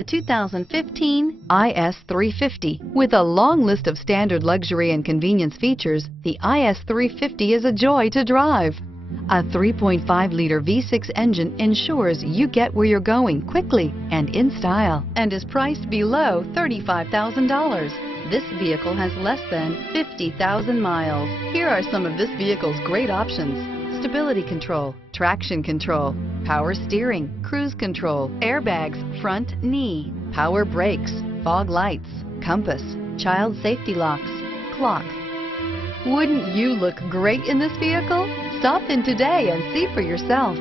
The 2015 IS350. With a long list of standard luxury and convenience features, the IS350 is a joy to drive. A 3.5-liter V6 engine ensures you get where you're going quickly and in style, and is priced below $35,000. This vehicle has less than 50,000 miles. Here are some of this vehicle's great options: stability control, traction control, power steering, cruise control, airbags, front knee, power brakes, fog lights, compass, child safety locks, clock. Wouldn't you look great in this vehicle? Stop in today and see for yourself.